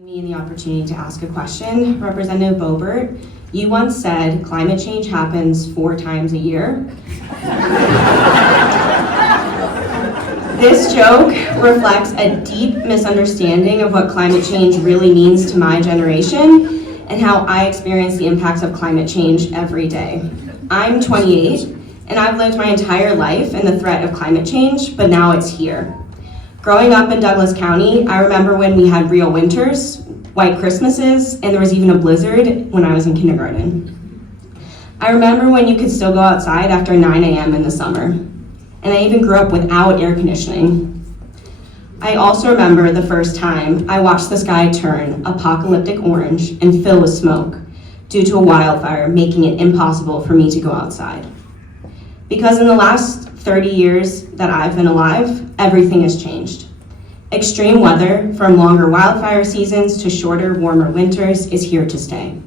Me the opportunity to ask a question. Representative Boebert, you once said climate change happens 4 times a year. This joke reflects a deep misunderstanding of what climate change really means to my generation and how I experience the impacts of climate change every day. I'm 28 and I've lived my entire life in the threat of climate change, but now it's here. Growing up in Douglas County, I remember when we had real winters, white Christmases, and there was even a blizzard when I was in kindergarten. I remember when you could still go outside after 9 a.m. in the summer, and I even grew up without air conditioning. I also remember the first time I watched the sky turn apocalyptic orange and fill with smoke due to a wildfire, making it impossible for me to go outside. Because in the last 30 years that I've been alive, everything has changed. Extreme weather, from longer wildfire seasons to shorter, warmer winters, is here to stay.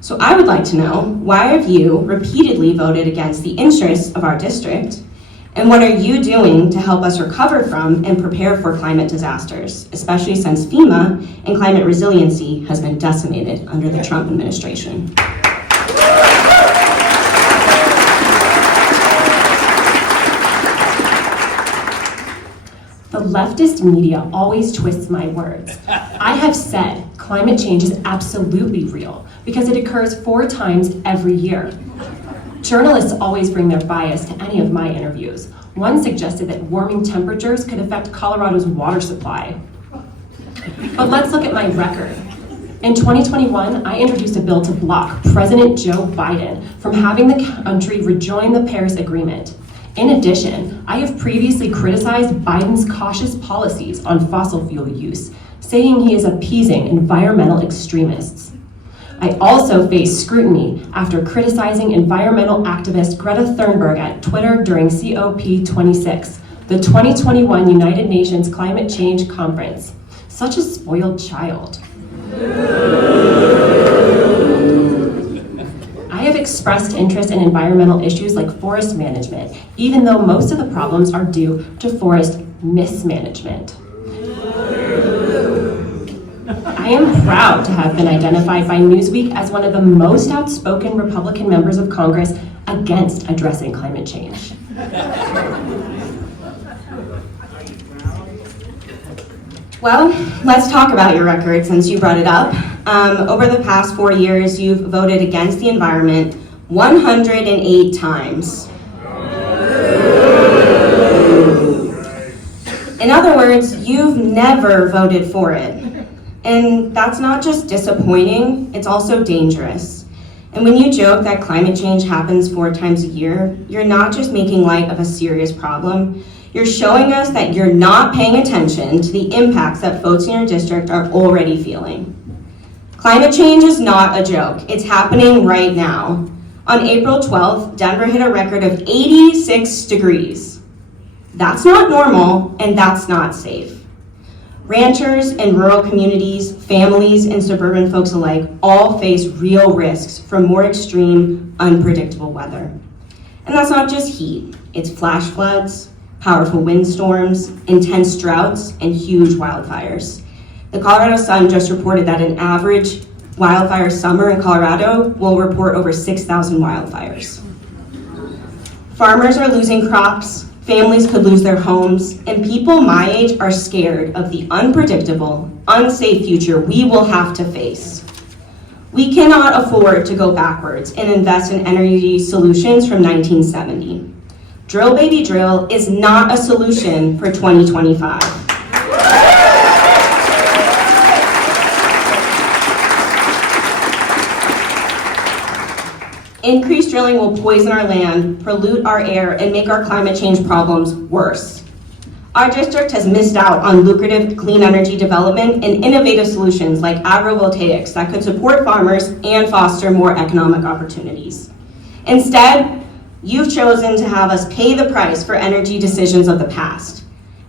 So I would like to know, why have you repeatedly voted against the interests of our district? And what are you doing to help us recover from and prepare for climate disasters, especially since FEMA and climate resiliency has been decimated under the Trump administration? The leftist media always twists my words. I have said climate change is absolutely real because it occurs 4 times every year. Journalists always bring their bias to any of my interviews. One suggested that warming temperatures could affect Colorado's water supply. But let's look at my record. In 2021, I introduced a bill to block President Joe Biden from having the country rejoin the Paris Agreement. In addition, I have previously criticized Biden's cautious policies on fossil fuel use, saying he is appeasing environmental extremists. I also face scrutiny after criticizing environmental activist Greta Thunberg at Twitter during COP26, the 2021 United Nations Climate Change Conference. Such a spoiled child. I have expressed interest in environmental issues like forest management, even though most of the problems are due to forest mismanagement. I am proud to have been identified by Newsweek as one of the most outspoken Republican members of Congress against addressing climate change. Well, let's talk about your record since you brought it up. Over the past 4 years, you've voted against the environment 108 times. In other words, you've never voted for it. And that's not just disappointing, it's also dangerous. And when you joke that climate change happens 4 times a year, you're not just making light of a serious problem, you're showing us that you're not paying attention to the impacts that folks in your district are already feeling. Climate change is not a joke, it's happening right now. On April 12th, Denver hit a record of 86 degrees. That's not normal, and that's not safe. Ranchers and rural communities, families and suburban folks alike all face real risks from more extreme, unpredictable weather. And that's not just heat, it's flash floods, powerful windstorms, intense droughts, and huge wildfires. The Colorado Sun just reported that an average wildfire summer in Colorado will report over 6,000 wildfires. Farmers are losing crops, families could lose their homes, and people my age are scared of the unpredictable, unsafe future we will have to face. We cannot afford to go backwards and invest in energy solutions from 1970. Drill baby drill is not a solution for 2025. Increased drilling will poison our land, pollute our air, and make our climate change problems worse. Our district has missed out on lucrative clean energy development and innovative solutions like agrovoltaics that could support farmers and foster more economic opportunities. Instead, you've chosen to have us pay the price for energy decisions of the past.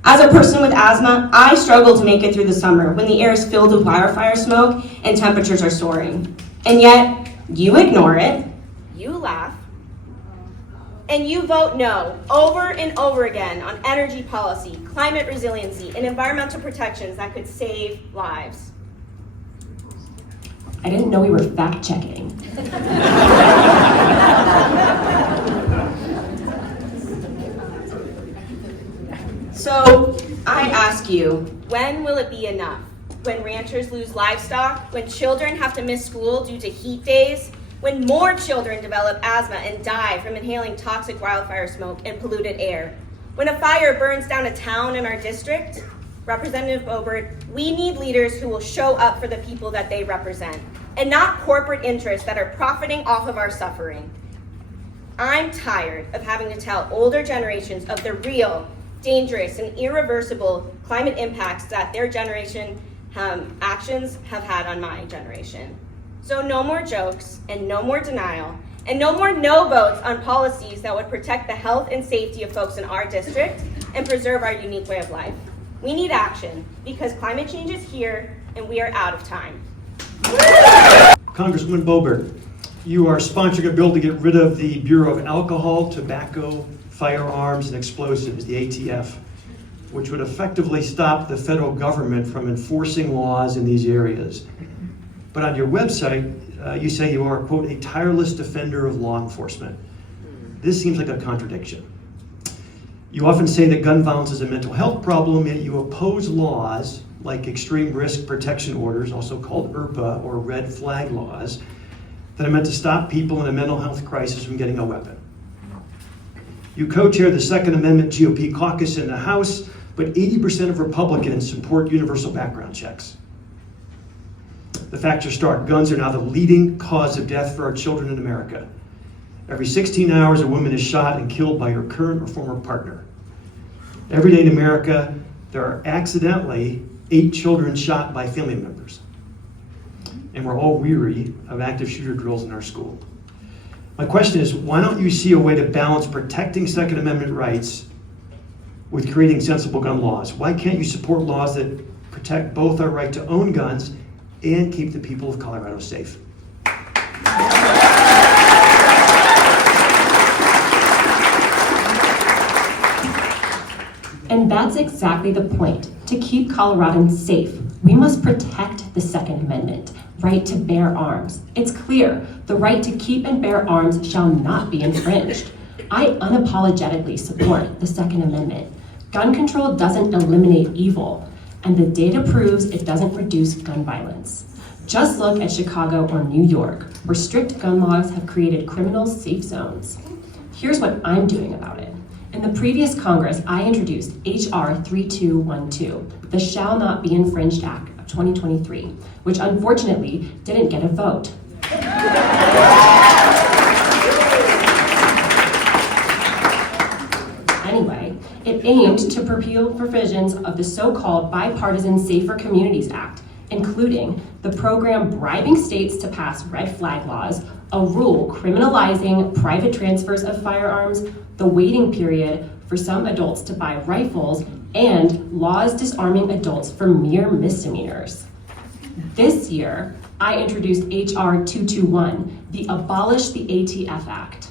As a person with asthma, I struggle to make it through the summer when the air is filled with wildfire smoke and temperatures are soaring. And yet, you ignore it, you laugh, and you vote no over and over again on energy policy, climate resiliency, and environmental protections that could save lives. I didn't know we were fact-checking. So I ask you, when will it be enough? When ranchers lose livestock, when children have to miss school due to heat days, when more children develop asthma and die from inhaling toxic wildfire smoke and polluted air, when a fire burns down a town in our district? Representative Boebert, we need leaders who will show up for the people that they represent, and not corporate interests that are profiting off of our suffering. I'm tired of having to tell older generations of the real, dangerous, and irreversible climate impacts that their generation actions have had on my generation. So no more jokes, and no more denial, and no more no votes on policies that would protect the health and safety of folks in our district and preserve our unique way of life. We need action, because climate change is here, and we are out of time. Congresswoman Boebert, you are sponsoring a bill to get rid of the Bureau of Alcohol, Tobacco, Firearms, and Explosives, the ATF, which would effectively stop the federal government from enforcing laws in these areas. But on your website, you say you are, quote, a tireless defender of law enforcement. This seems like a contradiction. You often say that gun violence is a mental health problem, yet you oppose laws like extreme risk protection orders, also called IRPA or red flag laws, that are meant to stop people in a mental health crisis from getting a weapon. You co-chair the Second Amendment GOP caucus in the House, but 80% of Republicans support universal background checks. The facts are stark. Guns are now the leading cause of death for our children in America. Every 16 hours, a woman is shot and killed by her current or former partner. Every day in America, there are accidentally 8 children shot by family members. And we're all weary of active shooter drills in our school. My question is, why don't you see a way to balance protecting Second Amendment rights with creating sensible gun laws? Why can't you support laws that protect both our right to own guns and keep the people of Colorado safe? And that's exactly the point. To keep Coloradans safe, we must protect the Second Amendment, right to bear arms. It's clear, the right to keep and bear arms shall not be infringed. I unapologetically support the Second Amendment. Gun control doesn't eliminate evil, and the data proves it doesn't reduce gun violence. Just look at Chicago or New York, where strict gun laws have created criminal safe zones. Here's what I'm doing about it. In the previous Congress, I introduced H.R. 3212, the Shall Not Be Infringed Act of 2023, which unfortunately didn't get a vote. Anyway, it aimed to repeal provisions of the so-called Bipartisan Safer Communities Act, including the program bribing states to pass red flag laws, a rule criminalizing private transfers of firearms, the waiting period for some adults to buy rifles, and laws disarming adults for mere misdemeanors. This year, I introduced H.R. 221, the Abolish the ATF Act.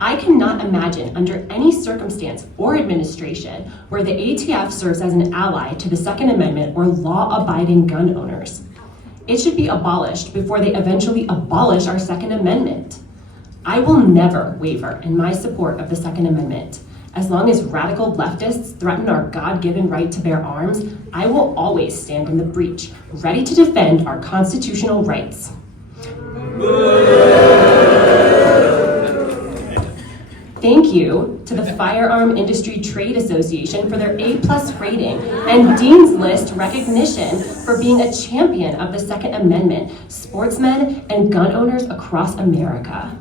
I cannot imagine under any circumstance or administration where the ATF serves as an ally to the Second Amendment or law-abiding gun owners. It should be abolished before they eventually abolish our Second Amendment. I will never waver in my support of the Second Amendment. As long as radical leftists threaten our God-given right to bear arms, I will always stand in the breach, ready to defend our constitutional rights. Thank you to the Firearm Industry Trade Association for their A+ rating and Dean's List recognition for being a champion of the Second Amendment, sportsmen and gun owners across America.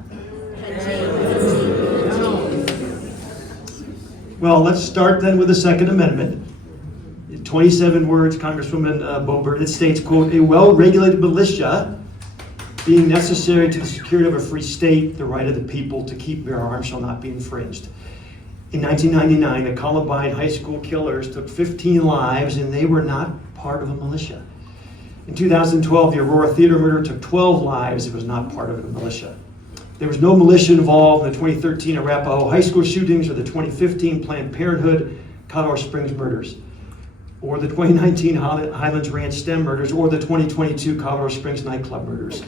Well, let's start then with the Second Amendment. In 27 words, Congresswoman Boebert, it states, quote, a well-regulated militia being necessary to the security of a free state, the right of the people to keep bear arms shall not be infringed. In 1999, the Columbine high school killers took 15 lives and they were not part of a militia. In 2012, the Aurora Theater murder took 12 lives. It was not part of a militia. There was no militia involved in the 2013 Arapahoe high school shootings or the 2015 Planned Parenthood Colorado Springs murders. or the 2019 Highlands Ranch STEM murders, or the 2022 Colorado Springs nightclub murders.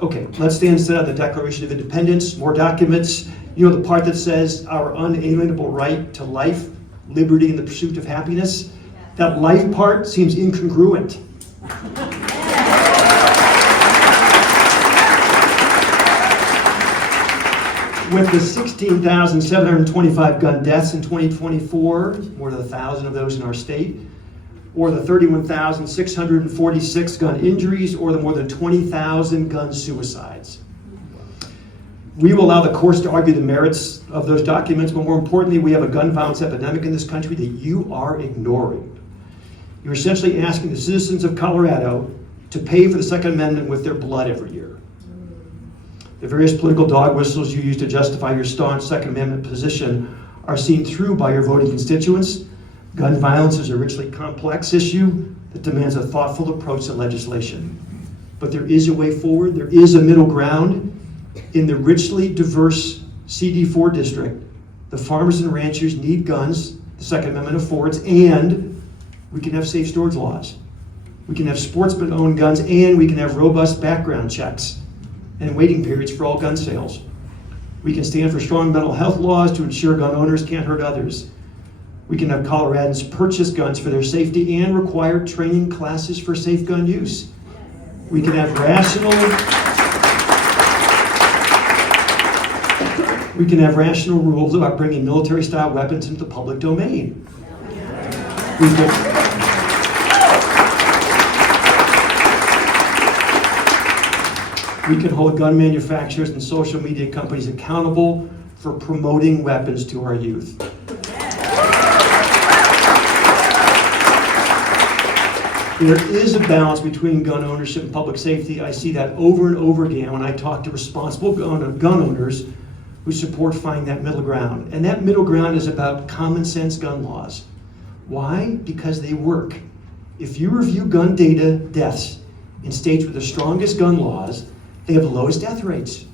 Okay, let's stand instead on the Declaration of Independence, more documents. You know, the part that says our unalienable right to life, liberty, and the pursuit of happiness? That life part seems incongruent. With the 16,725 gun deaths in 2024, more than 1,000 of those in our state, or the 31,646 gun injuries, or the more than 20,000 gun suicides. We will allow the courts to argue the merits of those documents, but more importantly, we have a gun violence epidemic in this country that you are ignoring. You're essentially asking the citizens of Colorado to pay for the Second Amendment with their blood every year. The various political dog whistles you use to justify your staunch Second Amendment position are seen through by your voting constituents. Gun violence is a richly complex issue that demands a thoughtful approach to legislation. But there is a way forward, there is a middle ground. In the richly diverse CD4 district, the farmers and ranchers need guns, the Second Amendment affords, and we can have safe storage laws. We can have sportsman-owned guns, and we can have robust background checks and waiting periods for all gun sales. We can stand for strong mental health laws to ensure gun owners can't hurt others. We can have Coloradans purchase guns for their safety and require training classes for safe gun use. We can have rational rules about bringing military-style weapons into the public domain. We can hold gun manufacturers and social media companies accountable for promoting weapons to our youth. There is a balance between gun ownership and public safety. I see that over and over again when I talk to responsible gun owners who support finding that middle ground. And that middle ground is about common sense gun laws. Why? Because they work. If you review gun data deaths in states with the strongest gun laws, they have the lowest death rates.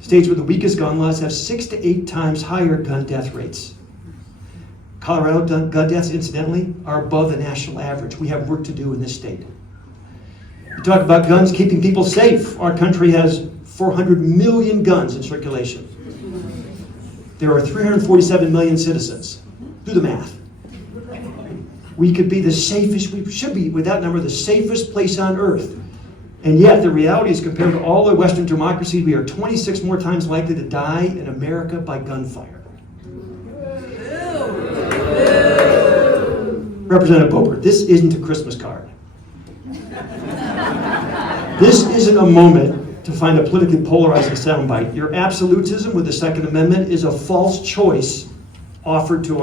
States with the weakest gun laws have 6 to 8 times higher gun death rates. Colorado gun deaths, incidentally, are above the national average. We have work to do in this state. We talk about guns keeping people safe. Our country has 400 million guns in circulation. There are 347 million citizens. Do the math. We could be the safest, we should be, with that number, the safest place on earth. And yet, the reality is, compared to all the Western democracies, we are 26 more times likely to die in America by gunfire. Representative Boebert, this isn't a Christmas card. This isn't a moment to find a politically polarizing soundbite. Your absolutism with the Second Amendment is a false choice offered to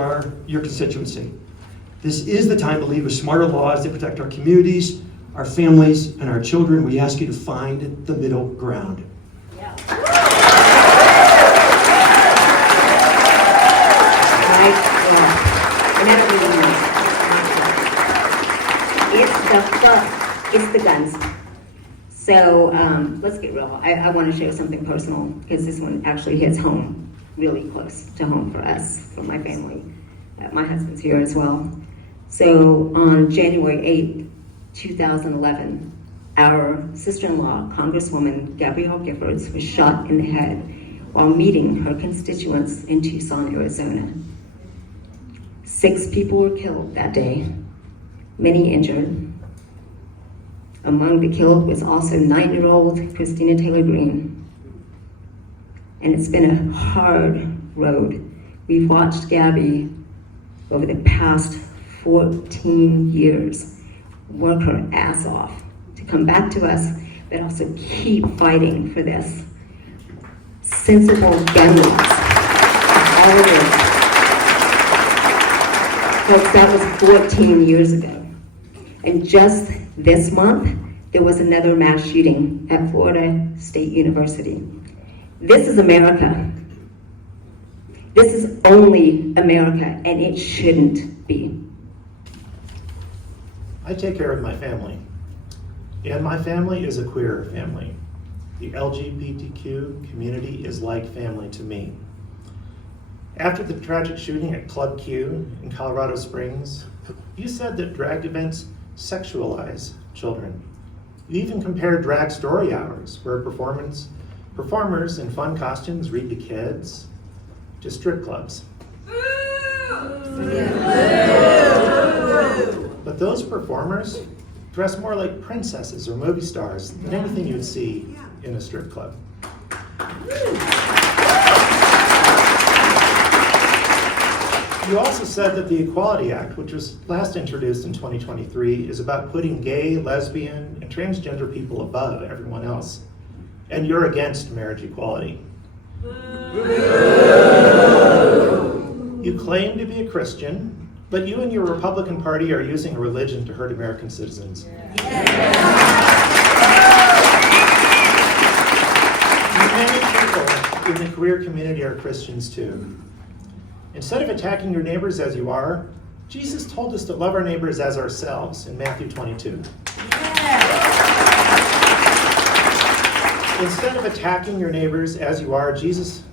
your constituency. This is the time to lead with smarter laws that protect our communities, our families, and our children. We ask you to find the middle ground. Yeah. It's the guns. So let's get real. I want to share something personal because this one actually hits home, really close to home for us, for my family. My husband's here as well. So on January 8th, 2011, our sister-in-law, Congresswoman Gabrielle Giffords, was shot in the head while meeting her constituents in Tucson, Arizona. 6 people were killed that day, many injured. Among the killed was also 9-year-old Christina Taylor Green. And it's been a hard road. We've watched Gabby over the past 14 years work her ass off to come back to us, but also keep fighting for this sensible gun laws. All it is. Folks, that was 14 years ago. And just this month, there was another mass shooting at Florida State University. This is America. This is only America, and it shouldn't be. I take care of my family, and my family is a queer family. The LGBTQ community is like family to me. After the tragic shooting at Club Q in Colorado Springs, you said that drag events sexualize children. You even compared drag story hours, where performers in fun costumes read to kids, to strip clubs. But those performers dress more like princesses or movie stars than anything you'd see in a strip club. You also said that the Equality Act, which was last introduced in 2023, is about putting gay, lesbian, and transgender people above everyone else. And you're against marriage equality. You claim to be a Christian, but you and your Republican Party are using a religion to hurt American citizens. Many people in the queer community are Christians too. Instead of attacking your neighbors as you are, Jesus told us to love our neighbors as ourselves in Matthew 22. Instead of attacking your neighbors as you are, Jesus,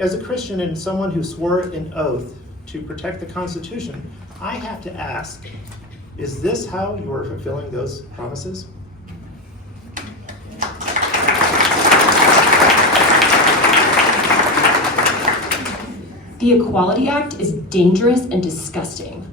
as a Christian and someone who swore an oath to protect the Constitution, I have to ask, is this how you are fulfilling those promises? The Equality Act is dangerous and disgusting.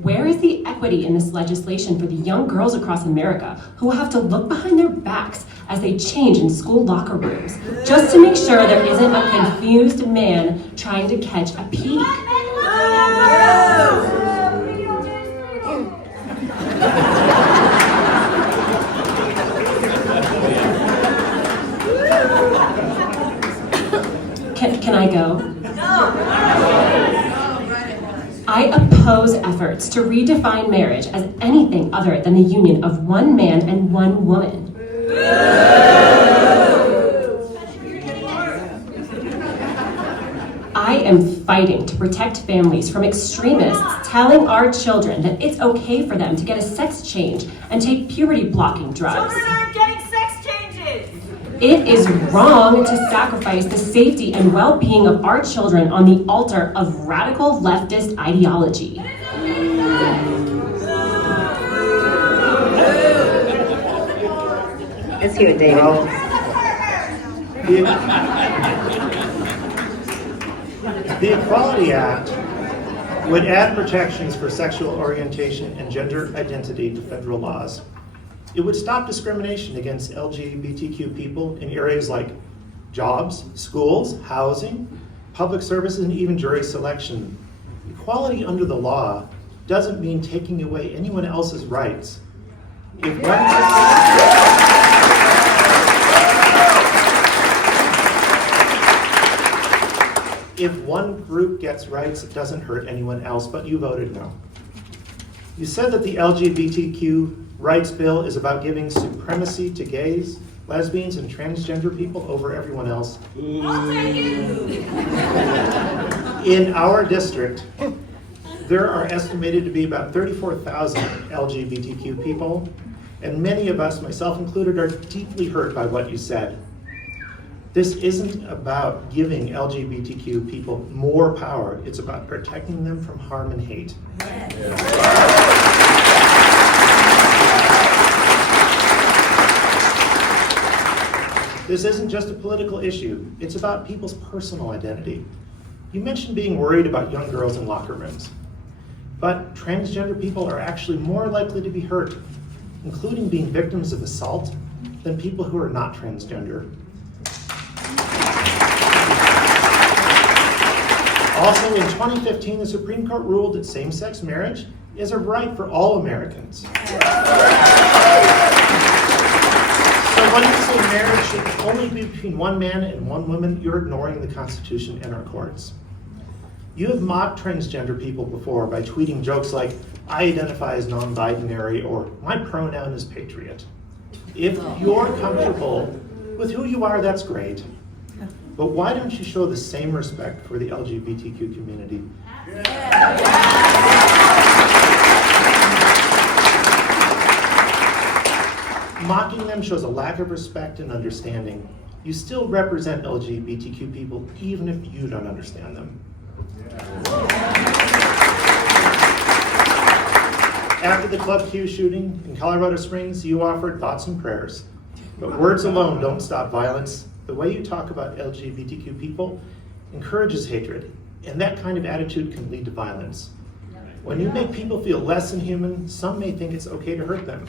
Where is the equity in this legislation for the young girls across America who have to look behind their backs as they change in school locker rooms just to make sure there isn't a confused man trying to catch a peek? Can I go? I oppose efforts to redefine marriage as anything other than the union of one man and one woman. I am fighting to protect families from extremists telling our children that it's okay for them to get a sex change and take puberty-blocking drugs. Children aren't getting sex changes! It is wrong to sacrifice the safety and well-being of our children on the altar of radical leftist ideology. Let's hear it, David. Well, the Equality Act would add protections for sexual orientation and gender identity to federal laws. It would stop discrimination against LGBTQ people in areas like jobs, schools, housing, public services, and even jury selection. Equality under the law doesn't mean taking away anyone else's rights. If one group gets rights, it doesn't hurt anyone else, but you voted no. You said that the LGBTQ rights bill is about giving supremacy to gays, lesbians, and transgender people over everyone else. I'll take it! In our district, there are estimated to be about 34,000 LGBTQ people, and many of us, myself included, are deeply hurt by what you said. This isn't about giving LGBTQ people more power, it's about protecting them from harm and hate. This isn't just a political issue, it's about people's personal identity. You mentioned being worried about young girls in locker rooms, but transgender people are actually more likely to be hurt, including being victims of assault, than people who are not transgender. Also, in 2015, the Supreme Court ruled that same-sex marriage is a right for all Americans. So when you say marriage should only be between one man and one woman, you're ignoring the Constitution and our courts. You have mocked transgender people before by tweeting jokes like, I identify as non-binary, or my pronoun is patriot. If you're comfortable with who you are, that's great. But why don't you show the same respect for the LGBTQ community? Mocking them shows a lack of respect and understanding. you still represent LGBTQ people even if you don't understand them. After the Club Q shooting in Colorado Springs, you offered thoughts and prayers. But words alone don't stop violence. The way you talk about LGBTQ people encourages hatred, and that kind of attitude can lead to violence. When you make people feel less than human, some may think it's okay to hurt them.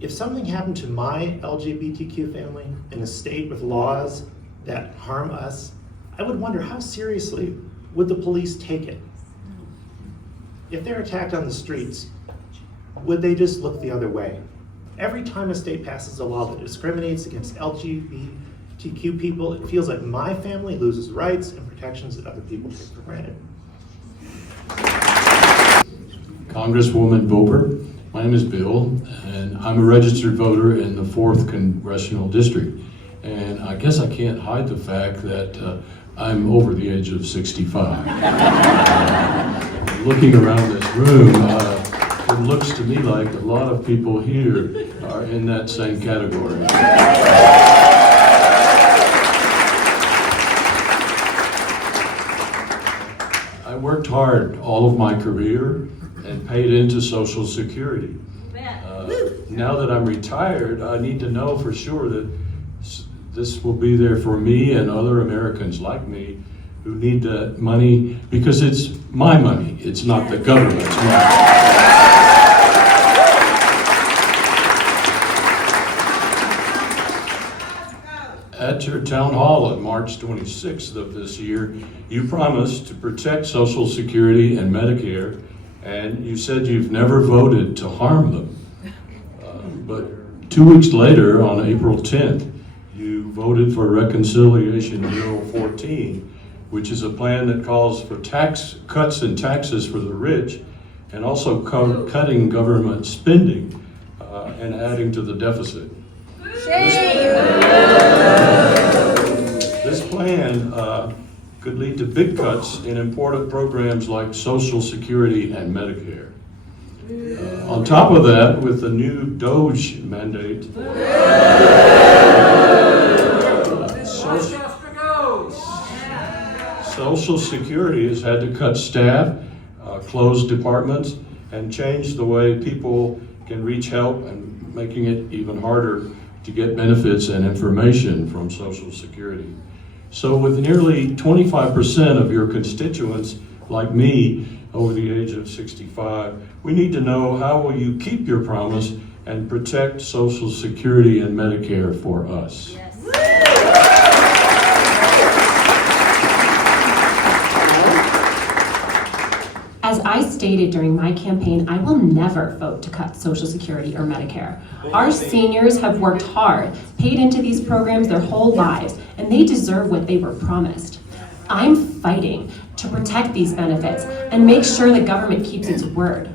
If something happened to my LGBTQ family in a state with laws that harm us, I would wonder how seriously would the police take it? If they're attacked on the streets, would they just look the other way? Every time a state passes a law that discriminates against LGBTQ people, it feels like my family loses rights and protections that other people take for granted. Congresswoman Boebert, my name is Bill, and I'm a registered voter in the 4th Congressional District. And I guess I can't hide the fact that I'm over the age of 65. Looking around this room, it looks to me like a lot of people here are in that same category. I worked hard all of my career and paid into Social Security. Now that I'm retired, I need to know for sure that this will be there for me and other Americans like me who need that money, because it's my money, it's not the government's money. At your town hall on March 26th of this year, you promised to protect Social Security and Medicare, and you said you've never voted to harm them. But 2 weeks later, on April 10th, you voted for Reconciliation Bill 14, which is a plan that calls for tax cuts and taxes for the rich, and also cutting government spending and adding to the deficit. This plan could lead to big cuts in important programs like Social Security and Medicare. On top of that, with the new DOGE mandate, Social Security has had to cut staff, close departments, and change the way people can reach help, and making it even harder to get benefits and information from Social Security. So with nearly 25% of your constituents, like me, over the age of 65, we need to know, how will you keep your promise and protect Social Security and Medicare for us? Yes. As I stated during my campaign, I will never vote to cut Social Security or Medicare. Our seniors have worked hard, paid into these programs their whole lives, and they deserve what they were promised. I'm fighting to protect these benefits and make sure the government keeps its word.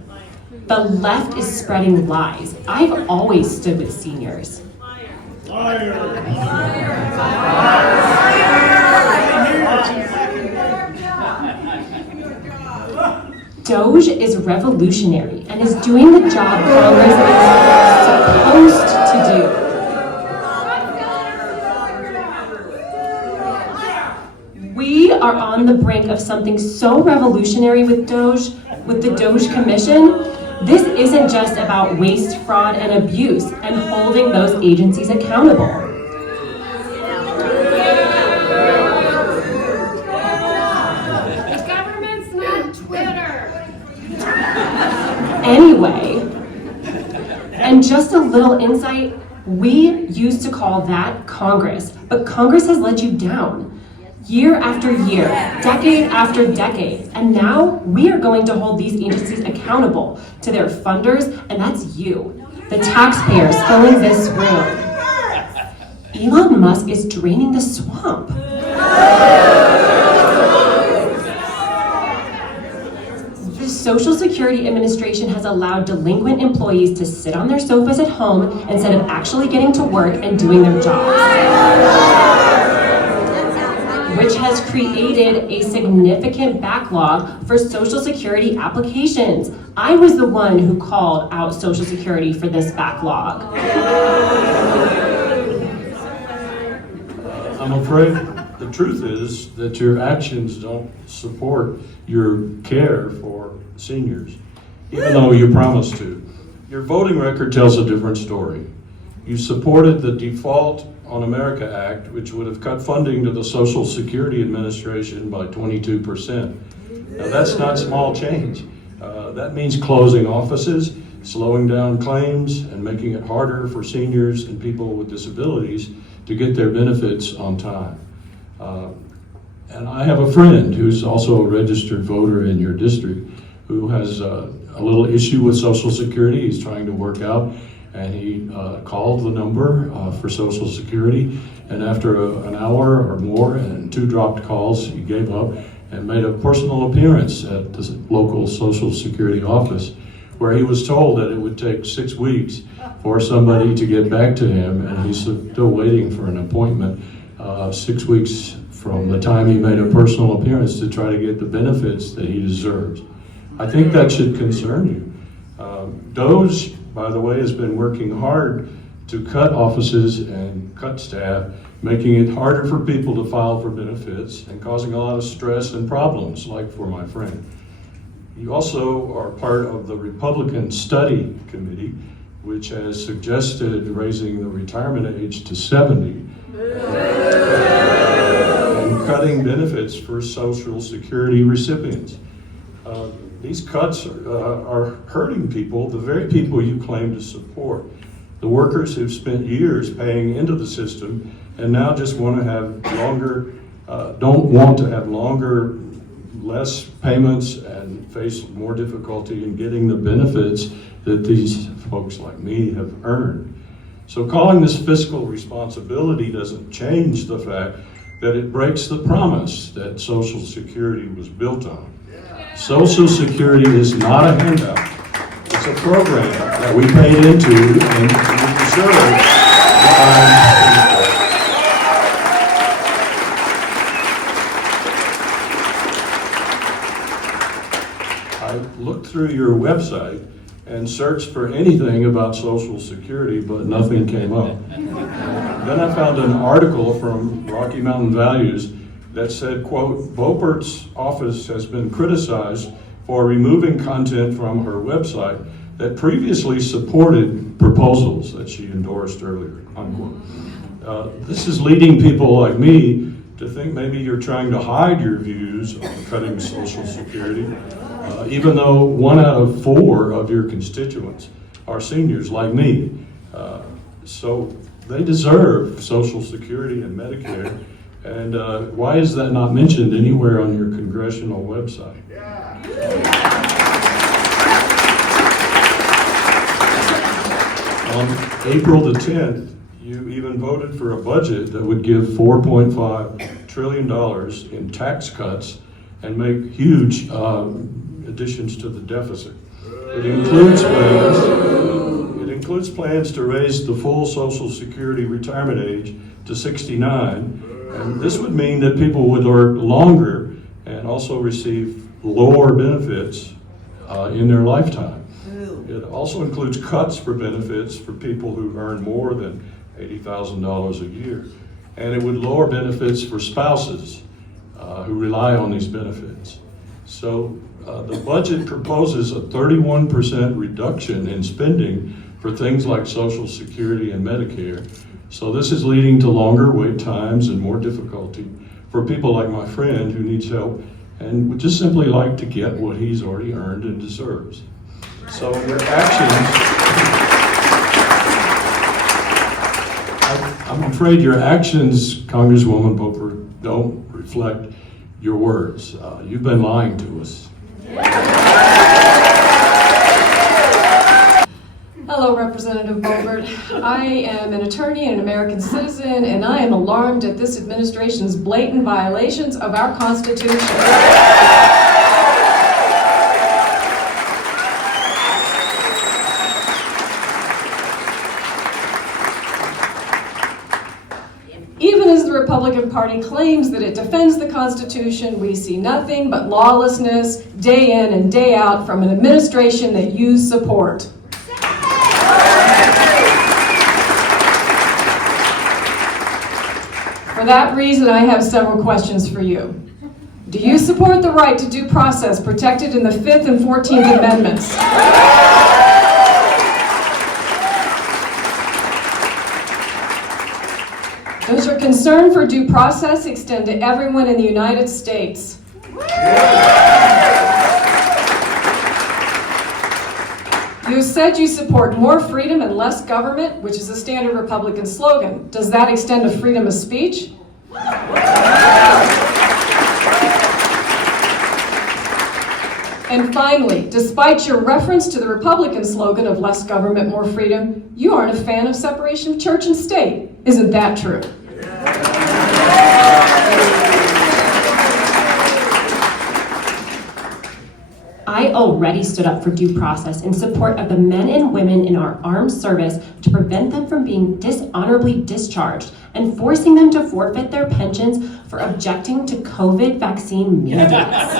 The left is spreading lies. I've always stood with seniors. DOGE is revolutionary and is doing the job Congress is supposed to do. We are on the brink of something so revolutionary with DOGE, with the DOGE Commission. This isn't just about waste, fraud, and abuse and holding those agencies accountable. Anyway, and just a little insight, we used to call that Congress, but Congress has let you down. Year after year, decade after decade, and now we are going to hold these agencies accountable to their funders, and that's you, the taxpayers filling this room. Elon Musk is draining the swamp. The Social Security Administration has allowed delinquent employees to sit on their sofas at home instead of actually getting to work and doing their jobs, which has created a significant backlog for Social Security applications. I was the one who called out Social Security for this backlog. I'm afraid the truth is that your actions don't support your care for seniors, even though you promised to. Your voting record tells a different story. You supported the Default on America Act, which would have cut funding to the Social Security Administration by 22%. Now that's not small change. That means closing offices, slowing down claims, and making it harder for seniors and people with disabilities to get their benefits on time. And I have a friend who's also a registered voter in your district who has a little issue with Social Security he's trying to work out, and he called the number for Social Security, and after an hour or more and 2 dropped calls, he gave up and made a personal appearance at the local Social Security office, where he was told that it would take 6 weeks for somebody to get back to him, and he's still waiting for an appointment 6 weeks from the time he made a personal appearance to try to get the benefits that he deserves. I think that should concern you. DOGE, by the way, has been working hard to cut offices and cut staff, making it harder for people to file for benefits and causing a lot of stress and problems, like for my friend. You also are part of the Republican Study Committee, which has suggested raising the retirement age to 70 and cutting benefits for Social Security recipients. These cuts are hurting people, the very people you claim to support. The workers who've spent years paying into the system and now just want to have longer, don't want to have longer, less payments and face more difficulty in getting the benefits that these folks like me have earned. So calling this fiscal responsibility doesn't change the fact that it breaks the promise that Social Security was built on. Social Security is not a handout. It's a program that we paid into and we deserve. I looked through your website and searched for anything about Social Security, but nothing came up. Then I found an article from Rocky Mountain Values that said, quote, Boebert's office has been criticized for removing content from her website that previously supported proposals that she endorsed earlier, unquote. This is leading people like me to think maybe you're trying to hide your views on cutting Social Security, even though 1 out of 4 of your constituents are seniors like me. So they deserve Social Security and Medicare. And why is that not mentioned anywhere on your congressional website? On April the 10th, you even voted for a budget that would give $4.5 trillion in tax cuts and make huge additions to the deficit. It includes plans to raise the full Social Security retirement age to 69. And this would mean that people would work longer and also receive lower benefits in their lifetime. It also includes cuts for benefits for people who earn more than $80,000 a year. And it would lower benefits for spouses who rely on these benefits. So the budget proposes a 31% reduction in spending for things like Social Security and Medicare. So this is leading to longer wait times and more difficulty for people like my friend who needs help and would just simply like to get what he's already earned and deserves. So your actions, I'm afraid your actions, Congresswoman Boebert, don't reflect your words. You've been lying to us. Hello, Representative Boebert. I am an attorney and an American citizen, and I am alarmed at this administration's blatant violations of our Constitution. Even as the Republican Party claims that it defends the Constitution, we see nothing but lawlessness day in and day out from an administration that you support. For that reason, I have several questions for you. Do you support the right to due process protected in the 5th and 14th Amendments? Does your concern for due process extend to everyone in the United States? You said you support more freedom and less government, which is a standard Republican slogan. Does that extend to freedom of speech? And finally, despite your reference to the Republican slogan of less government, more freedom, you aren't a fan of separation of church and state. Isn't that true? I already stood up for due process in support of the men and women in our armed service to prevent them from being dishonorably discharged and forcing them to forfeit their pensions for objecting to COVID vaccine mandates.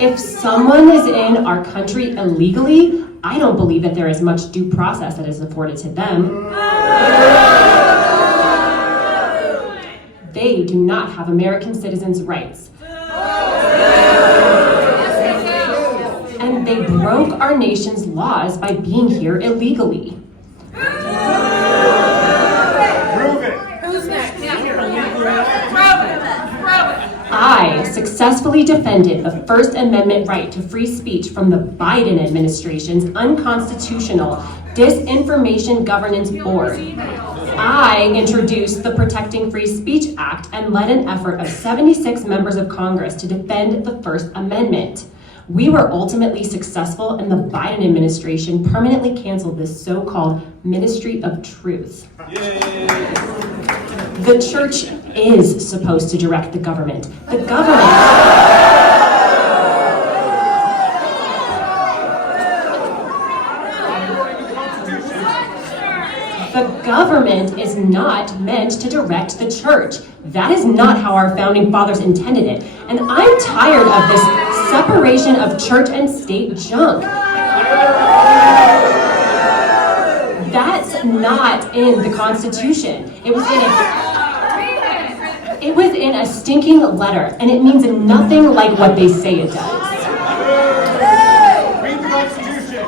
If someone is in our country illegally, I don't believe that there is much due process that is afforded to them. They do not have American citizens' rights. And they broke our nation's laws by being here illegally. I successfully defended the First Amendment right to free speech from the Biden administration's unconstitutional Disinformation Governance Board. I introduced the Protecting Free Speech Act and led an effort of 76 members of Congress to defend the First Amendment. We were ultimately successful, and the Biden administration permanently canceled this so-called Ministry of Truth. Yay. The church is supposed to direct the government. The government is not meant to direct the church. That is not how our founding fathers intended it. And I'm tired of this separation of church and state junk. That's not in the Constitution. It was in a stinking letter, and it means nothing like what they say it does. Read the Constitution.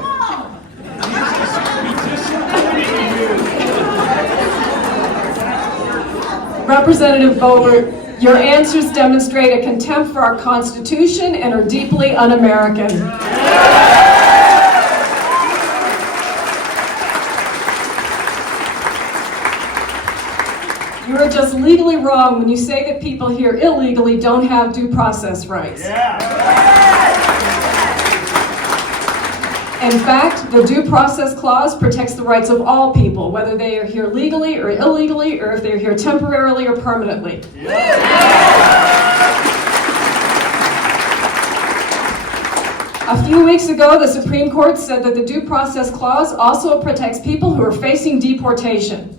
Representative Boebert, your answers demonstrate a contempt for our Constitution and are deeply un-American. You are just legally wrong when you say that people here illegally don't have due process rights. In fact, the Due Process Clause protects the rights of all people, whether they are here legally or illegally, or if they're here temporarily or permanently. A few weeks ago, the Supreme Court said that the Due Process Clause also protects people who are facing deportation.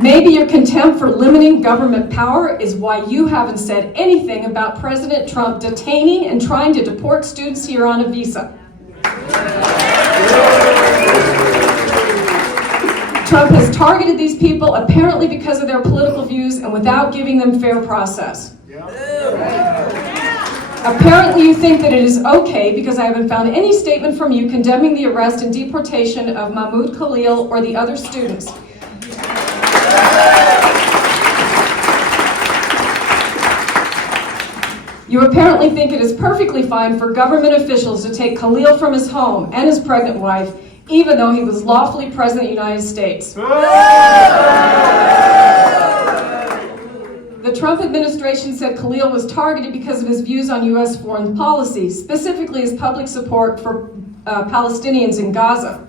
Maybe your contempt for limiting government power is why you haven't said anything about President Trump detaining and trying to deport students here on a visa. Trump has targeted these people apparently because of their political views and without giving them fair process. Apparently you think that it is okay because I haven't found any statement from you condemning the arrest and deportation of Mahmoud Khalil or the other students. You apparently think it is perfectly fine for government officials to take Khalil from his home and his pregnant wife, even though he was lawfully president of the United States. The Trump administration said Khalil was targeted because of his views on U.S. foreign policy, specifically his public support for Palestinians in Gaza.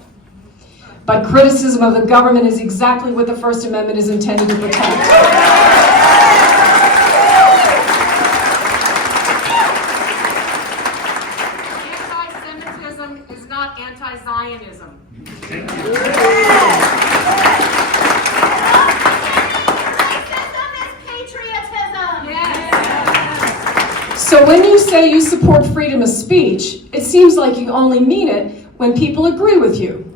But criticism of the government is exactly what the First Amendment is intended to protect. Anti-Semitism is not anti-Zionism. So when you say you support freedom of speech, it seems like you only mean it when people agree with you.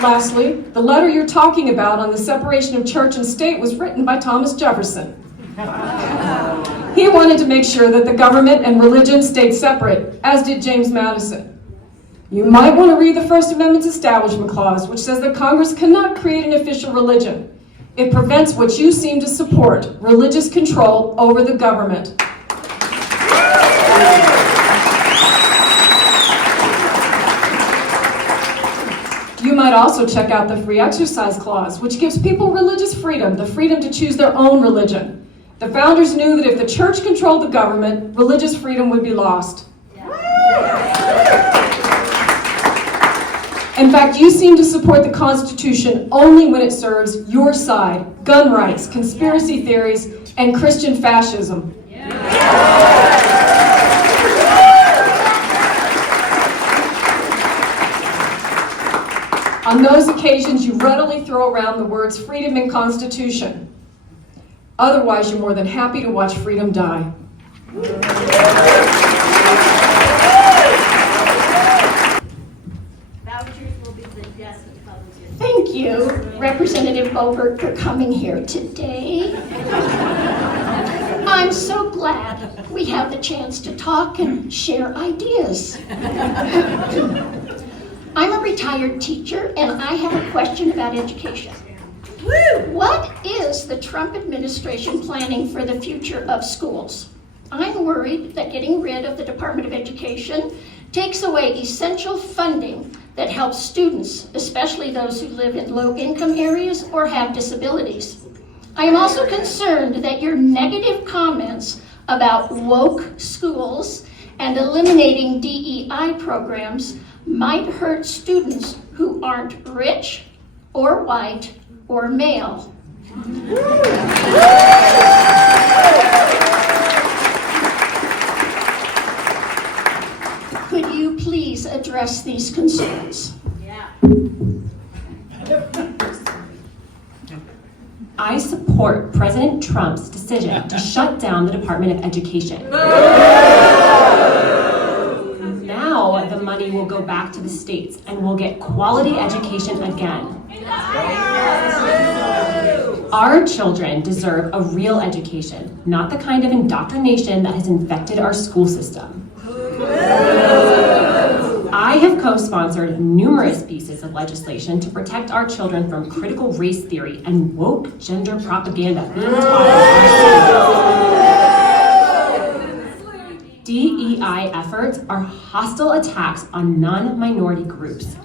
Lastly, the letter you're talking about on the separation of church and state was written by Thomas Jefferson. He wanted to make sure that the government and religion stayed separate, as did James Madison. You might want to read the First Amendment's Establishment Clause, which says that Congress cannot create an official religion. It prevents what you seem to support, religious control over the government. You might also check out the Free Exercise Clause, which gives people religious freedom, the freedom to choose their own religion. The founders knew that if the church controlled the government, religious freedom would be lost. In fact, you seem to support the Constitution only when it serves your side: gun rights, conspiracy theories, and Christian fascism. On those occasions, you readily throw around the words freedom and Constitution. Otherwise, you're more than happy to watch freedom die. Thank you, Representative Boebert, for coming here today. I'm so glad we have the chance to talk and share ideas. I'm a retired teacher, and I have a question about education. What is the Trump administration planning for the future of schools? I'm worried that getting rid of the Department of Education takes away essential funding that helps students, especially those who live in low-income areas or have disabilities. I am also concerned that your negative comments about woke schools and eliminating DEI programs might hurt students who aren't rich or white or male. Could you please address these concerns? I support President Trump's decision to shut down the Department of Education. Now the money will go back to the states and we'll get quality education again. Our children deserve a real education, not the kind of indoctrination that has infected our school system. I have co-sponsored numerous pieces of legislation to protect our children from critical race theory and woke gender propaganda being taught in our schools. DEI efforts are hostile attacks on non-minority groups.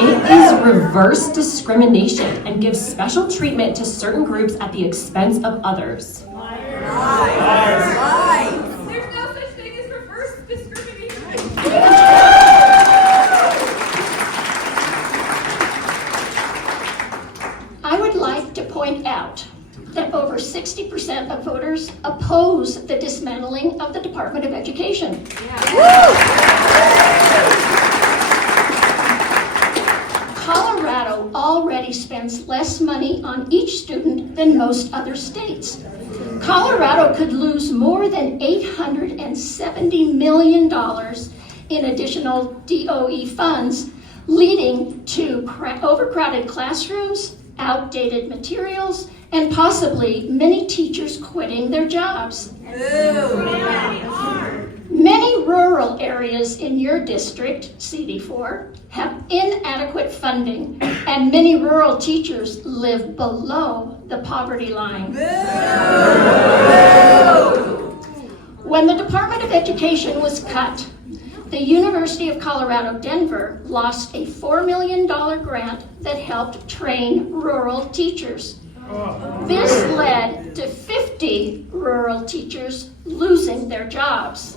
It is reverse discrimination and gives special treatment to certain groups at the expense of others. There's no such thing as reverse discrimination. I would like to point out that over 60% of voters oppose the dismantling of the Department of Education. Colorado already spends less money on each student than most other states. Colorado could lose more than $870 million in additional DOE funds, leading to overcrowded classrooms, outdated materials, and possibly many teachers quitting their jobs. Many rural areas in your district, CD4, have inadequate funding, and many rural teachers live below the poverty line. When the Department of Education was cut, the University of Colorado Denver lost a $4 million grant that helped train rural teachers. This led to 50 rural teachers losing their jobs.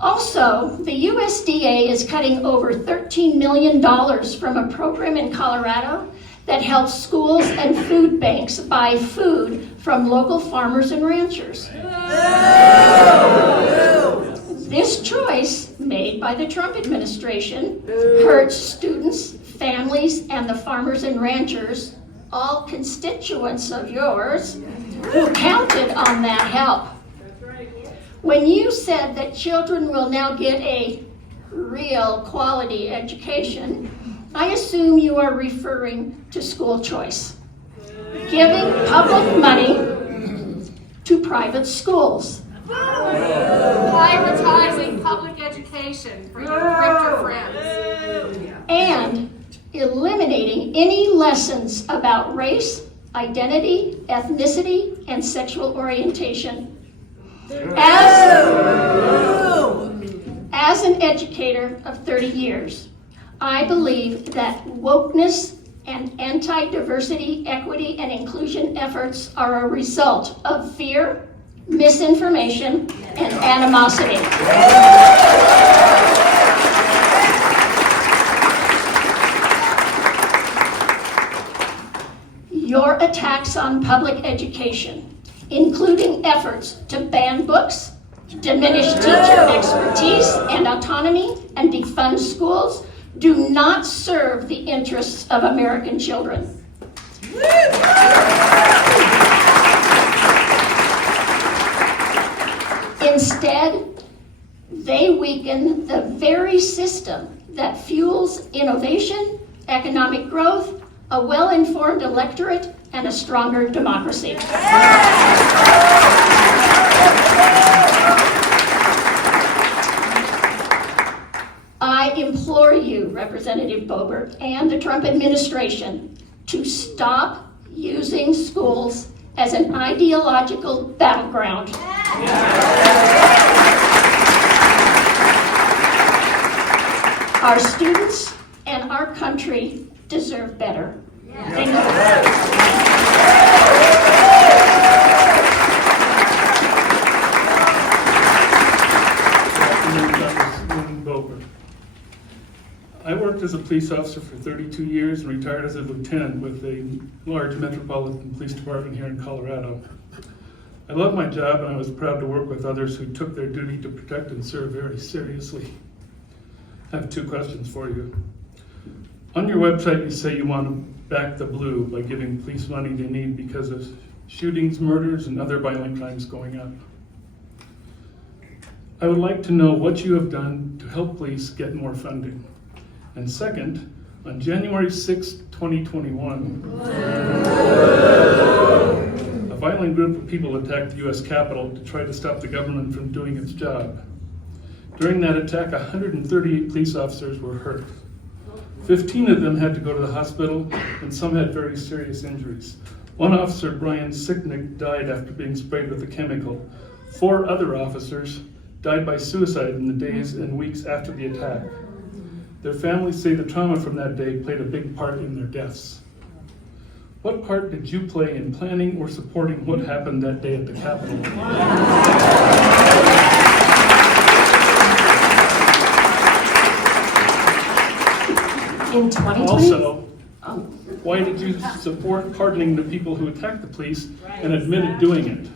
Also, the USDA is cutting over $13 million from a program in Colorado that helps schools and food banks buy food from local farmers and ranchers. This choice, made by the Trump administration, hurts students, families, and the farmers and ranchers, all constituents of yours, who counted on that help. When you said that children will now get a real quality education, I assume you are referring to school choice, giving public money to private schools. Privatizing public education for your grifter friends. And eliminating any lessons about race, identity, ethnicity, and sexual orientation. As an educator of 30 years, I believe that wokeness and anti-diversity, equity, and inclusion efforts are a result of fear, misinformation, and animosity. Your attacks on public education, including efforts to ban books, diminish teacher expertise and autonomy, and defund schools, do not serve the interests of American children. Instead, they weaken the very system that fuels innovation, economic growth, a well-informed electorate, and a stronger democracy. I implore you, Representative Boebert, and the Trump administration to stop using schools as an ideological battleground. Our students and our country deserve better. Thank you. Boebert. I worked as a police officer for 32 years and retired as a lieutenant with a large metropolitan police department here in Colorado. I love my job and I was proud to work with others who took their duty to protect and serve very seriously. I have two questions for you. On your website, you say you want to back the blue by giving police money they need because of shootings, murders, and other violent crimes going up. I would like to know what you have done to help police get more funding. And second, on January 6, 2021, a violent group of people attacked the US Capitol to try to stop the government from doing its job. During that attack, 138 police officers were hurt. 15 of them had to go to the hospital, and some had very serious injuries. One officer, Brian Sicknick, died after being sprayed with a chemical. 4 other officers died by suicide in the days and weeks after the attack. Their families say the trauma from that day played a big part in their deaths. What part did you play in planning or supporting what happened that day at the Capitol? In 2020, Also, why did you support pardoning the people who attacked the police and admitted doing it?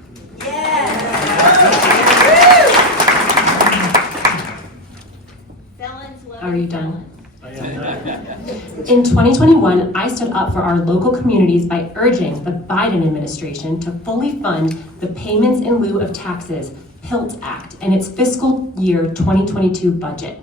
are you done? I am not. In 2021, I stood up for our local communities by urging the Biden administration to fully fund the Payments in Lieu of Taxes PILT Act and its fiscal year 2022 budget.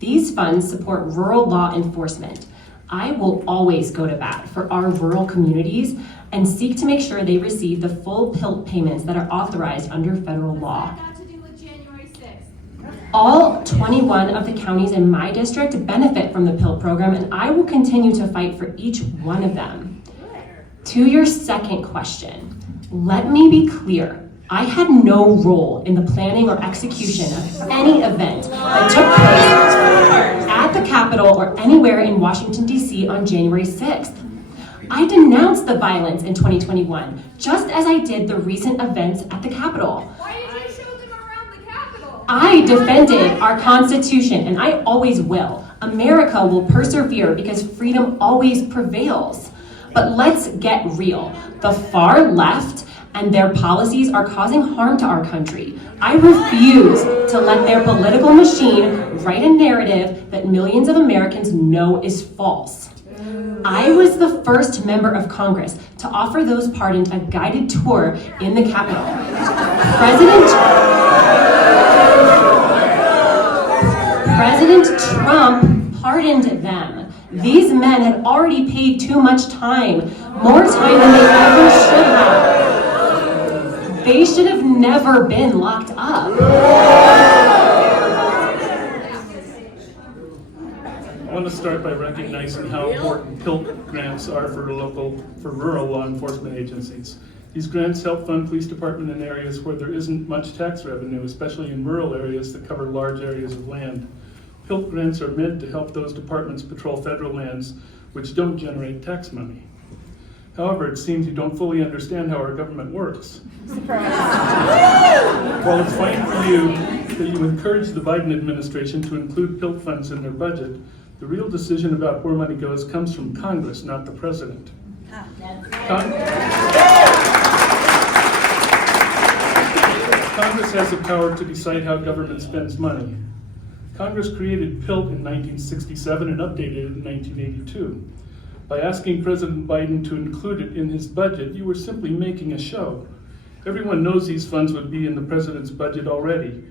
These funds support rural law enforcement. I will always go to bat for our rural communities and seek to make sure they receive the full PILT payments that are authorized under federal law. What's that got to do with January 6th? All 21 of the counties in my district benefit from the PILT program, and I will continue to fight for each one of them. To your second question, let me be clear. I had no role in the planning or execution of any event that took place at the Capitol or anywhere in Washington, D.C. on January 6th. I denounced the violence in 2021, just as I did the recent events at the Capitol. Why did you show them around the Capitol? I defended our Constitution, and I always will. America will persevere because freedom always prevails. But let's get real. The far left and their policies are causing harm to our country. I refuse to let their political machine write a narrative that millions of Americans know is false. I was the first member of Congress to offer those pardoned a guided tour in the Capitol. President Trump pardoned them. These men had already paid too much time, more time than they ever should have. They should have never been locked up. I want to start by recognizing how important PILT grants are for rural law enforcement agencies. These grants help fund police department in areas where there isn't much tax revenue, especially in rural areas that cover large areas of land. PILT grants are meant to help those departments patrol federal lands which don't generate tax money. However, it seems you don't fully understand how our government works. While it's fine for you that you encourage the Biden administration to include PILT funds in their budget, the real decision about where money goes comes from Congress, not the president. Congress has the power to decide how government spends money. Congress created PILT in 1967 and updated it in 1982. By asking President Biden to include it in his budget, you were simply making a show. Everyone knows these funds would be in the president's budget already.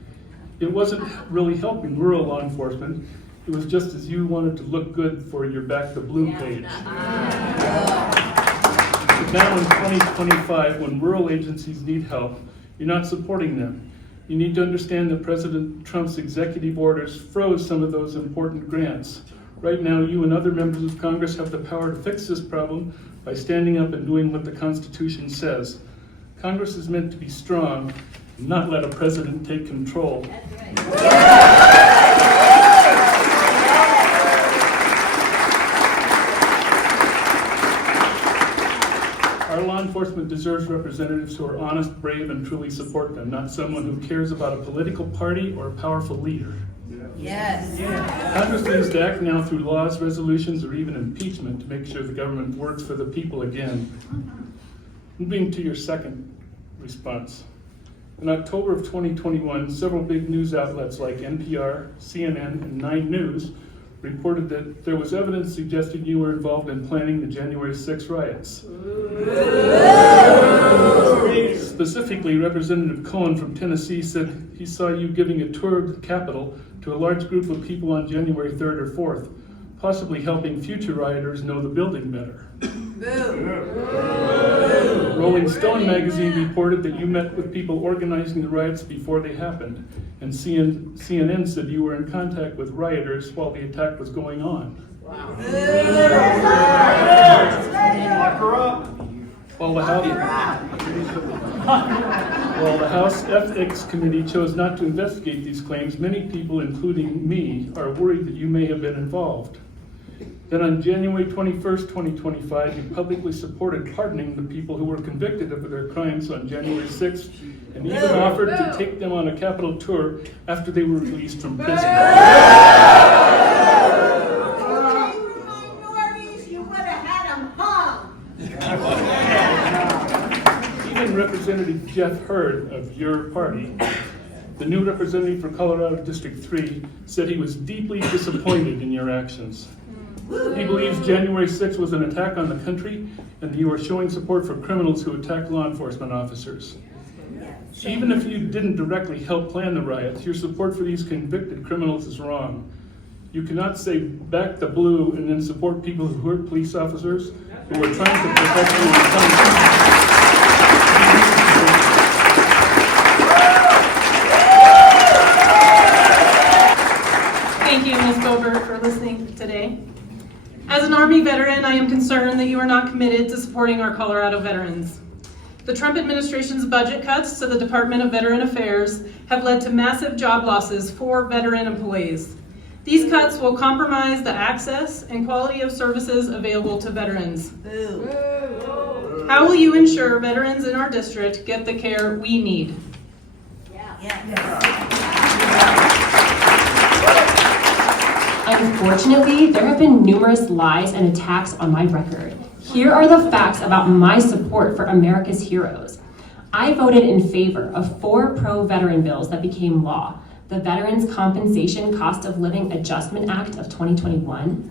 It wasn't really helping rural law enforcement. It was just as you wanted to look good for your Back the Blue page. But now in 2025, when rural agencies need help, you're not supporting them. You need to understand that President Trump's executive orders froze some of those important grants. Right now, you and other members of Congress have the power to fix this problem by standing up and doing what the Constitution says. Congress is meant to be strong, and not let a president take control. Our law enforcement deserves representatives who are honest, brave, and truly support them, not someone who cares about a political party or a powerful leader. Yes. Congress needs to act now through laws, resolutions, or even impeachment to make sure the government works for the people again. Moving to your second response. In October of 2021, several big news outlets like NPR, CNN, and 9 News reported that there was evidence suggesting you were involved in planning the January 6 riots. Specifically, Representative Cohen from Tennessee said he saw you giving a tour of the Capitol to a large group of people on January 3rd or 4th, possibly helping future rioters know the building better. Rolling Stone magazine reported that you met with people organizing the riots before they happened, and CNN said you were in contact with rioters while the attack was going on. While the House Ethics Committee chose not to investigate these claims, many people, including me, are worried that you may have been involved. Then on January 21st, 2025, you publicly supported pardoning the people who were convicted of their crimes on January 6th, and even offered to take them on a Capitol tour after they were released from prison. Even Representative Jeff Hurd of your party, the new representative for Colorado District 3, said he was deeply disappointed in your actions. He believes January 6th was an attack on the country and that you are showing support for criminals who attack law enforcement officers. Even if you didn't directly help plan the riots, your support for these convicted criminals is wrong. You cannot say back the blue and then support people who hurt police officers who are trying to protect you in time. Thank you, Ms. Boebert, for listening today. As an Army veteran, I am concerned that you are not committed to supporting our Colorado veterans. The Trump administration's budget cuts to the Department of Veteran Affairs have led to massive job losses for veteran employees. These cuts will compromise the access and quality of services available to veterans. How will you ensure veterans in our district get the care we need? Unfortunately, there have been numerous lies and attacks on my record. Here are the facts about my support for America's heroes. I voted in favor of 4 pro-veteran bills that became law. The Veterans Compensation Cost of Living Adjustment Act of 2021,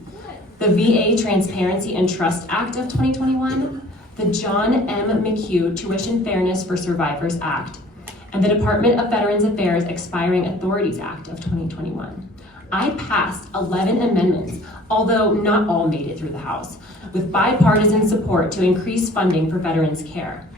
the VA Transparency and Trust Act of 2021, the John M. McHugh Tuition Fairness for Survivors Act, and the Department of Veterans Affairs Expiring Authorities Act of 2021. I passed 11 amendments, although not all made it through the House, with bipartisan support to increase funding for veterans care.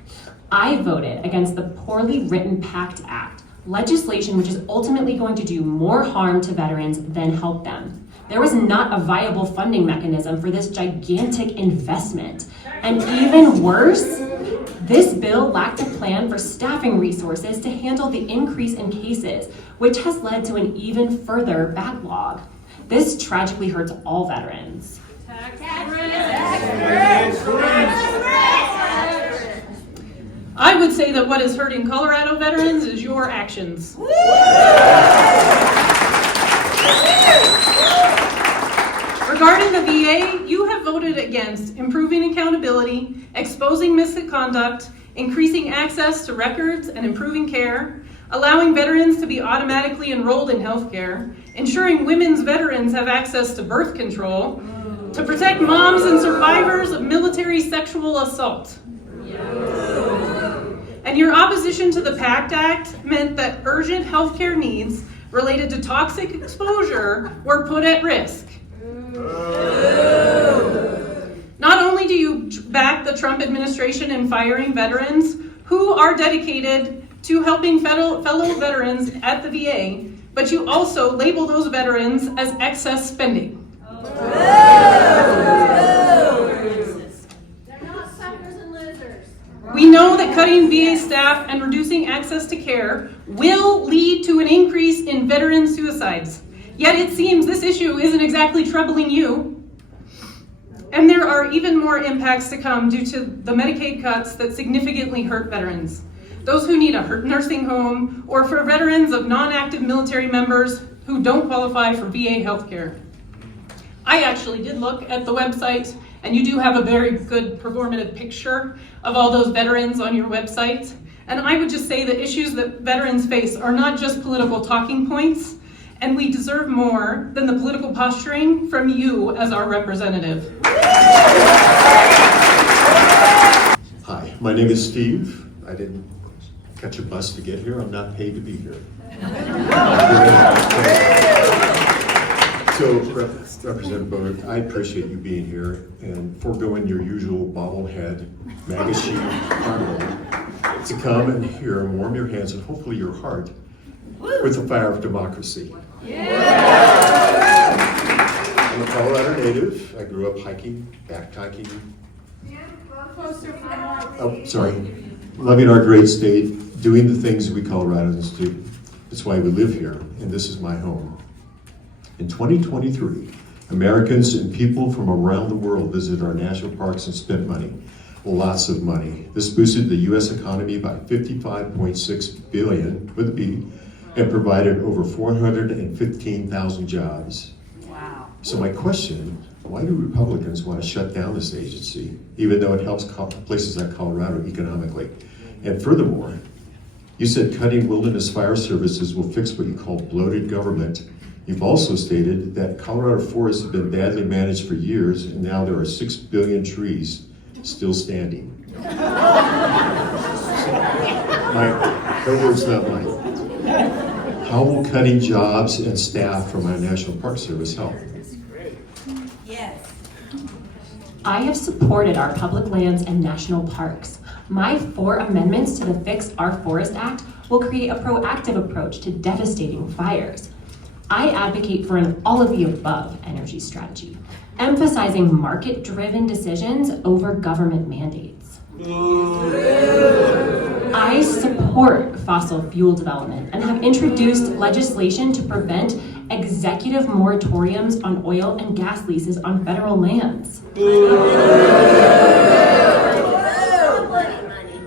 I voted against the poorly written PACT Act, legislation which is ultimately going to do more harm to veterans than help them. There was not a viable funding mechanism for this gigantic investment. And even worse, this bill lacked a plan for staffing resources to handle the increase in cases, which has led to an even further backlog. This tragically hurts all veterans. I would say that what is hurting Colorado veterans is your actions. Regarding the VA, you have voted against improving accountability, exposing misconduct, increasing access to records and improving care, allowing veterans to be automatically enrolled in healthcare, ensuring women's veterans have access to birth control, to protect moms and survivors of military sexual assault. And your opposition to the PACT Act meant that urgent healthcare needs related to toxic exposure were put at risk. Not only do you back the Trump administration in firing veterans who are dedicated to helping fellow veterans at the VA, but you also label those veterans as excess spending. We know that cutting VA staff and reducing access to care will lead to an increase in veteran suicides. Yet it seems this issue isn't exactly troubling you. And there are even more impacts to come due to the Medicaid cuts that significantly hurt veterans. Those who need a nursing home, or for veterans of non-active military members who don't qualify for VA healthcare. I actually did look at the website, and you do have a very good performative picture of all those veterans on your website. And I would just say the issues that veterans face are not just political talking points, and we deserve more than the political posturing from you as our representative. Hi, my name is Steve. I didn't catch a bus to get here. I'm not paid to be here. So, Representative Boebert, I appreciate you being here and foregoing your usual bobblehead, MAGA sheet carnival to come and here and warm your hands and hopefully your heart with the fire of democracy. I'm a Colorado native. I grew up hiking, backpacking. Oh, sorry. Loving our great state, doing the things we Coloradans do. That's why we live here, and this is my home. In 2023, Americans and people from around the world visited our national parks and spent money, lots of money. This boosted the U.S. economy by $55.6 billion, with a B, and provided over 415,000 jobs. Wow. So my question, why do Republicans want to shut down this agency, even though it helps places like Colorado economically? And furthermore, you said cutting wilderness fire services will fix what you call bloated government. You've also stated that Colorado forests have been badly managed for years, and now there are 6 billion trees still standing. Her words, not mine. How will cutting jobs and staff from our National Park Service help? I have supported our public lands and national parks. My 4 amendments to the Fix Our Forest Act will create a proactive approach to devastating fires. I advocate for an all-of-the-above energy strategy, emphasizing market-driven decisions over government mandates. I support fossil fuel development and have introduced legislation to prevent executive moratoriums on oil and gas leases on federal lands.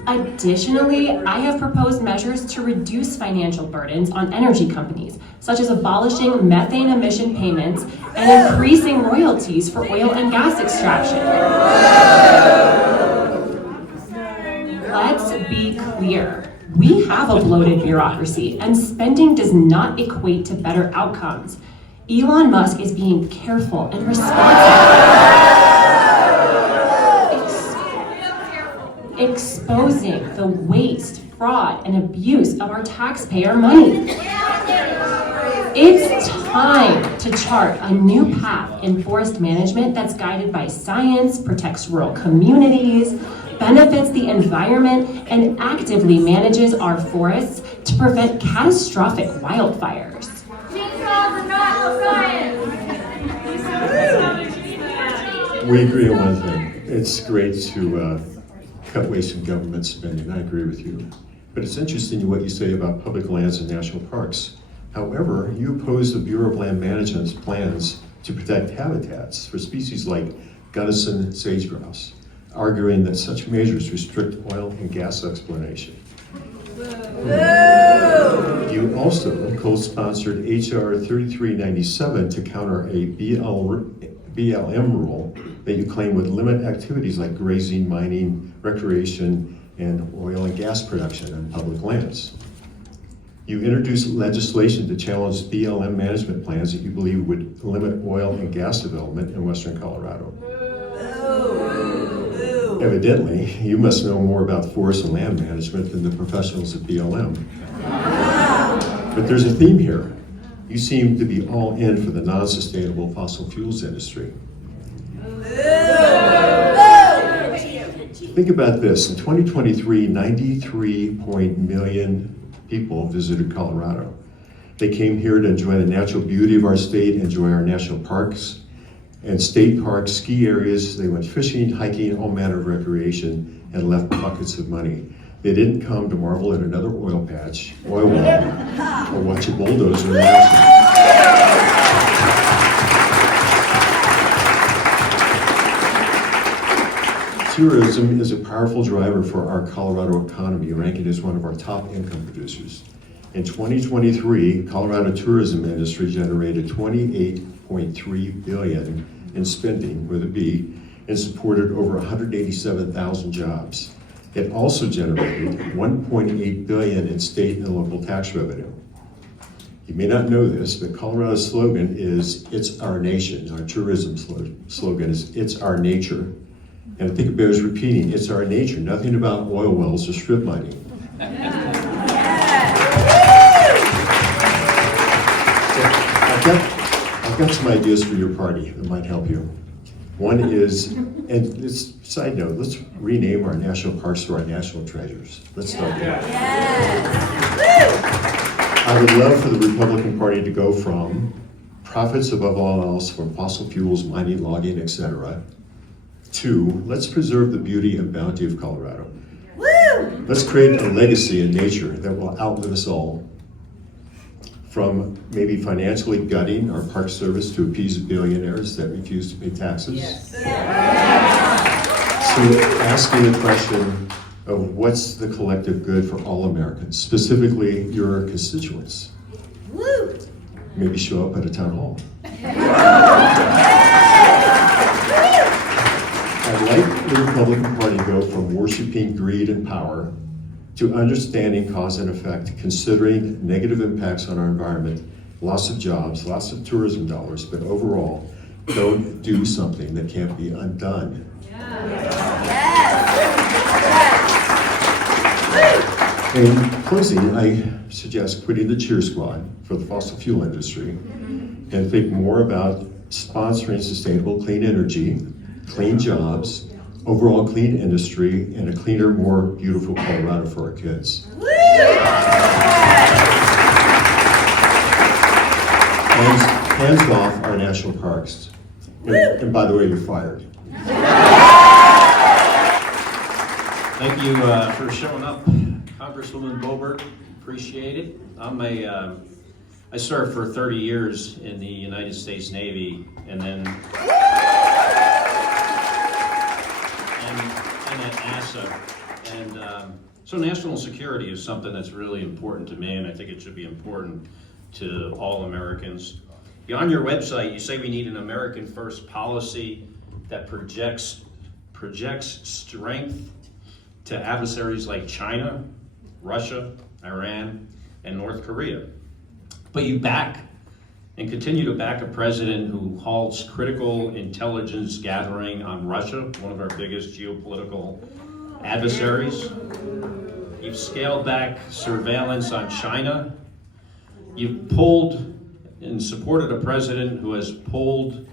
Additionally, I have proposed measures to reduce financial burdens on energy companies, such as abolishing methane emission payments and increasing royalties for oil and gas extraction. Let's be clear. We have a bloated bureaucracy, and spending does not equate to better outcomes. Elon Musk is being careful and responsible. the waste, fraud, and abuse of our taxpayer money. It's time to chart a new path in forest management that's guided by science, protects rural communities, benefits the environment, and actively manages our forests to prevent catastrophic wildfires. We agree on one thing. It's great to cut waste in government spending. I agree with you. But it's interesting what you say about public lands and national parks. However, you oppose the Bureau of Land Management's plans to protect habitats for species like Gunnison sage-grouse, arguing that such measures restrict oil and gas exploration. You also co-sponsored H.R. 3397 to counter a BLM rule that you claim would limit activities like grazing, mining, recreation, and oil and gas production on public lands. You introduced legislation to challenge BLM management plans that you believe would limit oil and gas development in western Colorado. Evidently, you must know more about forest and land management than the professionals at BLM. But there's a theme here. You seem to be all in for the non-sustainable fossil fuels industry. Think about this. In 2023, 93 million people visited Colorado. They came here to enjoy the natural beauty of our state, enjoy our national parks and state parks, ski areas. They went fishing, hiking, all manner of recreation, and left buckets of money. They didn't come to marvel at another oil patch, oil well, or watch a bulldozer in action. Tourism is a powerful driver for our Colorado economy, ranking as one of our top income producers. In 2023, Colorado tourism industry generated $28.3 billion in spending, with a B, and supported over 187,000 jobs. It also generated $1.8 billion in state and local tax revenue. You may not know this, but Colorado's slogan is, "It's our nation." Our tourism slogan is, "It's our nature." And I think it bears repeating, it's our nature, nothing about oil wells or strip mining. I've got some ideas for your party that might help you. One is, and this side note, let's rename our national parks to our national treasures. Let's start there. I would love for the Republican Party to go from profits above all else from fossil fuels, mining, logging, etc., to let's preserve the beauty and bounty of Colorado. Let's create a legacy in nature that will outlive us all. From maybe financially gutting our park service to appease billionaires that refuse to pay taxes. To asking the question of what's the collective good for all Americans, specifically your constituents. Maybe show up at a town hall. I'd like the Republican Party to go from worshiping greed and power to understanding cause and effect, considering negative impacts on our environment, loss of jobs, loss of tourism dollars, but overall, don't do something that can't be undone. In closing, I suggest quitting the cheer squad for the fossil fuel industry and think more about sponsoring sustainable clean energy, clean jobs, overall clean industry, and a cleaner, more beautiful Colorado for our kids. Hands off our national parks. And by the way, you're fired. Thank you for showing up, Congresswoman Boebert. Appreciate it. I served for 30 years in the United States Navy, and then at NASA. And so national security is something that's really important to me, and I think it should be important to all Americans. On your website, you say we need an American first policy that projects strength to adversaries like China, Russia, Iran, and North Korea. But you back and continue to back a president who halts critical intelligence gathering on Russia, one of our biggest geopolitical adversaries. You've scaled back surveillance on China. You've pulled and supported a president who has pulled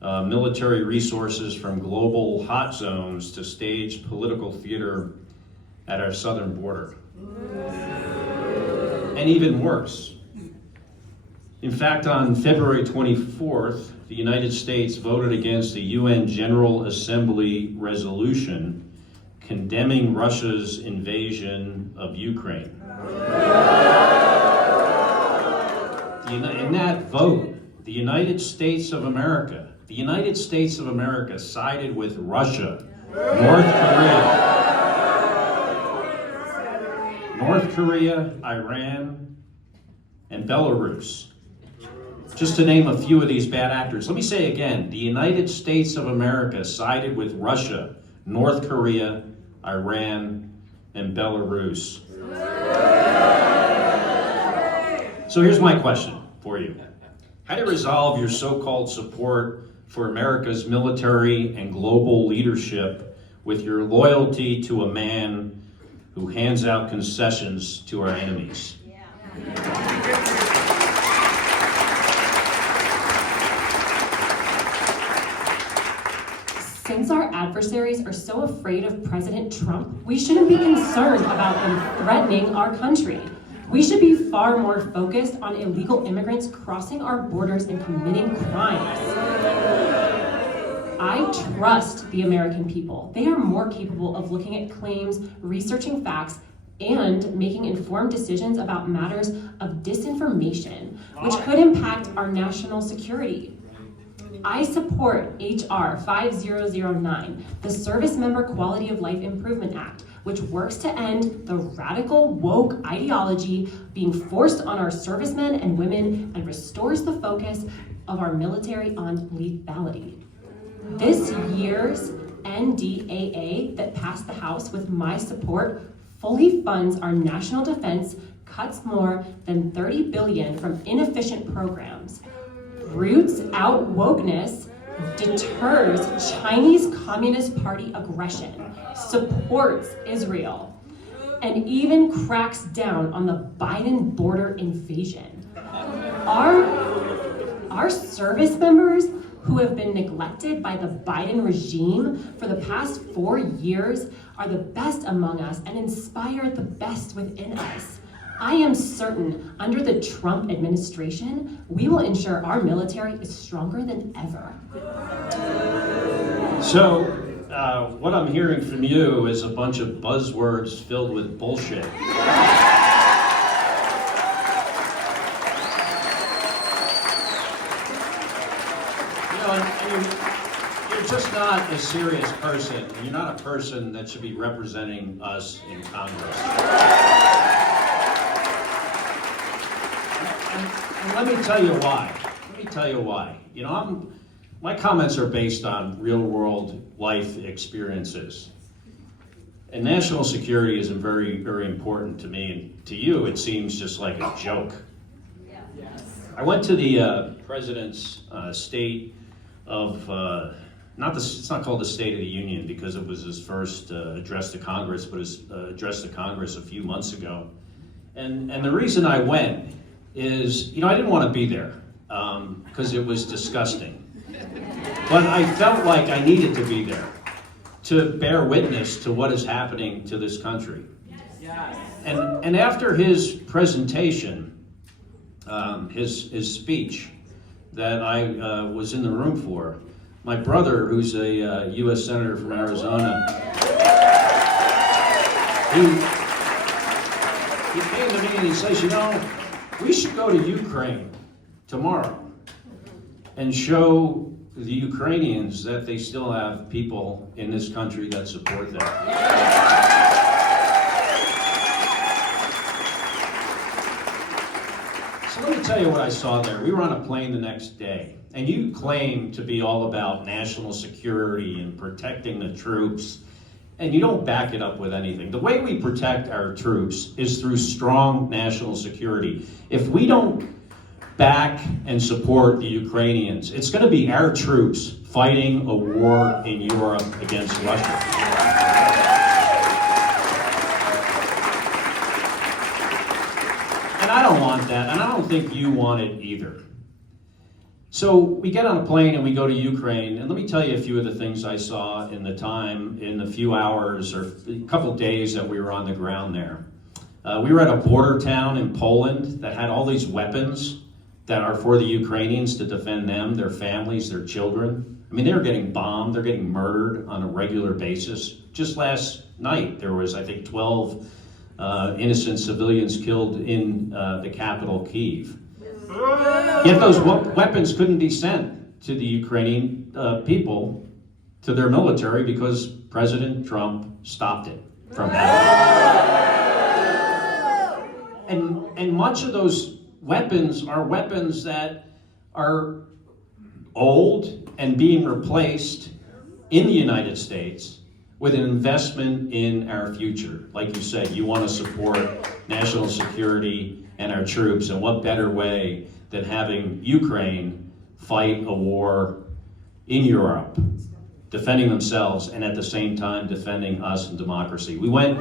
military resources from global hot zones to stage political theater at our southern border. And even worse. In fact, on February 24th, the United States voted against the UN General Assembly resolution condemning Russia's invasion of Ukraine. In that vote, the United States of America sided with Russia, North Korea, Iran, and Belarus. Just to name a few of these bad actors. Let me say again, the United States of America sided with Russia, North Korea, Iran, and Belarus. So here's my question for you. How do you resolve your so-called support for America's military and global leadership with your loyalty to a man who hands out concessions to our enemies? Since our adversaries are so afraid of President Trump, we shouldn't be concerned about them threatening our country. We should be far more focused on illegal immigrants crossing our borders and committing crimes. I trust the American people. They are more capable of looking at claims, researching facts, and making informed decisions about matters of disinformation, which could impact our national security. I support H.R. 5009, the Service Member Quality of Life Improvement Act, which works to end the radical woke ideology being forced on our servicemen and women and restores the focus of our military on lethality. This year's NDAA that passed the House with my support fully funds our national defense, cuts more than $30 billion from inefficient programs, roots out wokeness, deters Chinese Communist Party aggression, supports Israel, and even cracks down on the Biden border invasion. Our service members who have been neglected by the Biden regime for the past 4 years are the best among us and inspire the best within us. I am certain under the Trump administration, we will ensure our military is stronger than ever. So, what I'm hearing from you is a bunch of buzzwords filled with bullshit. You're just not a serious person. You're not a person that should be representing us in Congress. And let me tell you why. My comments are based on real-world life experiences. And national security is very, very important to me. And to you, it seems just like a joke. I went to the president's state of, it's not called the State of the Union because it was his first address to Congress, but his address to Congress a few months ago. And the reason I went is, I didn't want to be there because it was disgusting. But I felt like I needed to be there to bear witness to what is happening to this country. Yes. And after his presentation, his speech that I was in the room for, my brother, who's a U.S. Senator from Arizona, he came to me and he says, we should go to Ukraine tomorrow and show the Ukrainians that they still have people in this country that support them. So let me tell you what I saw there. We were on a plane the next day, and you claim to be all about national security and protecting the troops, and you don't back it up with anything. The way we protect our troops is through strong national security. If we don't back and support the Ukrainians, it's going to be our troops fighting a war in Europe against Russia. And I don't want that, and I don't think you want it either. So we get on a plane and we go to Ukraine, and let me tell you a few of the things I saw in the few hours or a couple of days that we were on the ground there. We were at a border town in Poland that had all these weapons that are for the Ukrainians to defend them, their families, their children. I mean, they were getting bombed, they're getting murdered on a regular basis. Just last night, there was, I think, 12 innocent civilians killed in the capital, Kyiv. Yet those weapons couldn't be sent to the Ukrainian people, to their military, because President Trump stopped it from happening. And much of those weapons are weapons that are old and being replaced in the United States with an investment in our future. Like you said, you want to support national security and our troops, and what better way than having Ukraine fight a war in Europe, defending themselves and at the same time defending us and democracy. We went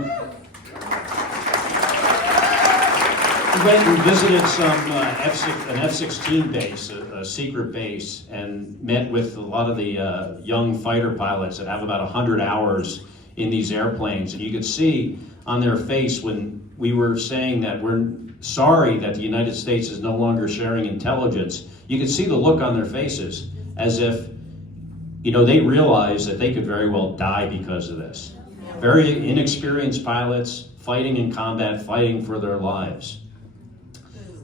and visited an F-16 base, a secret base, and met with a lot of the young fighter pilots that have about 100 hours in these airplanes. And you could see on their face when we were saying that we're sorry that the United States is no longer sharing intelligence, you could see the look on their faces as if, they realized that they could very well die because of this. Very inexperienced pilots fighting in combat, fighting for their lives.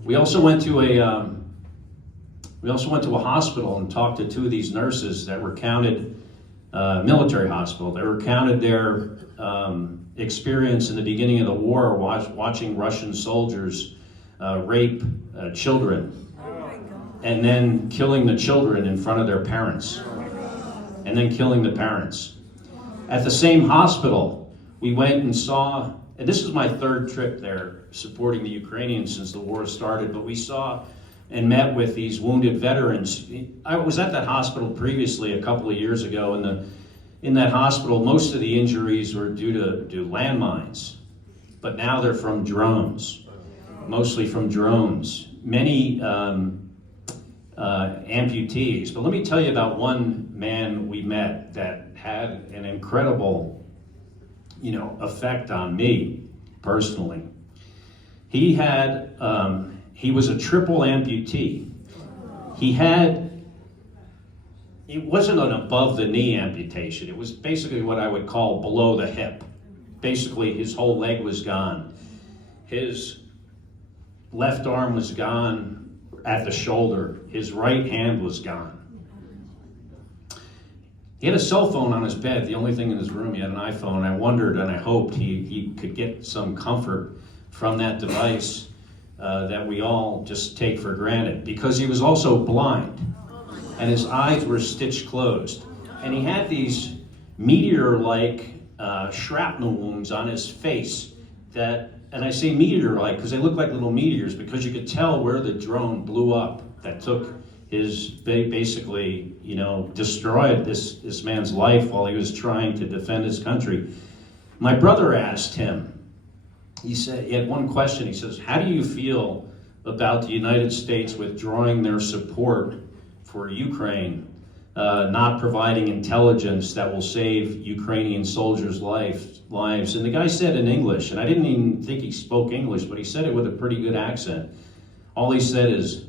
We also went to a hospital and talked to two of these nurses that were counted, military hospital. They were counted their experience in the beginning of the war, watching Russian soldiers rape children, and then killing the children in front of their parents, and then killing the parents. At the same hospital, we went and saw, and this is my third trip there supporting the Ukrainians since the war started, but we saw and met with these wounded veterans. I was at that hospital previously a couple of years ago, and in that hospital, most of the injuries were due to landmines, but now they're from drones, mostly from drones. Many amputees. But let me tell you about one man we met that had an incredible, effect on me personally. He was a triple amputee. It wasn't an above the knee amputation. It was basically what I would call below the hip. Basically, his whole leg was gone. His left arm was gone at the shoulder. His right hand was gone. He had a cell phone on his bed, the only thing in his room. He had an iPhone. I wondered and I hoped he could get some comfort from that device that we all just take for granted, because he was also blind and his eyes were stitched closed. And he had these meteor-like shrapnel wounds on his face and I say meteor-like because they look like little meteors, because you could tell where the drone blew up that took basically, destroyed this man's life while he was trying to defend his country. My brother asked him, he had one question. He says, how do you feel about the United States withdrawing their support for Ukraine, not providing intelligence that will save Ukrainian soldiers' lives? And the guy said in English, and I didn't even think he spoke English, but he said it with a pretty good accent. All he said is,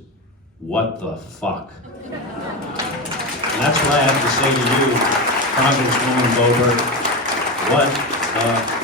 what the fuck? And that's what I have to say to you, Congresswoman Boebert. What the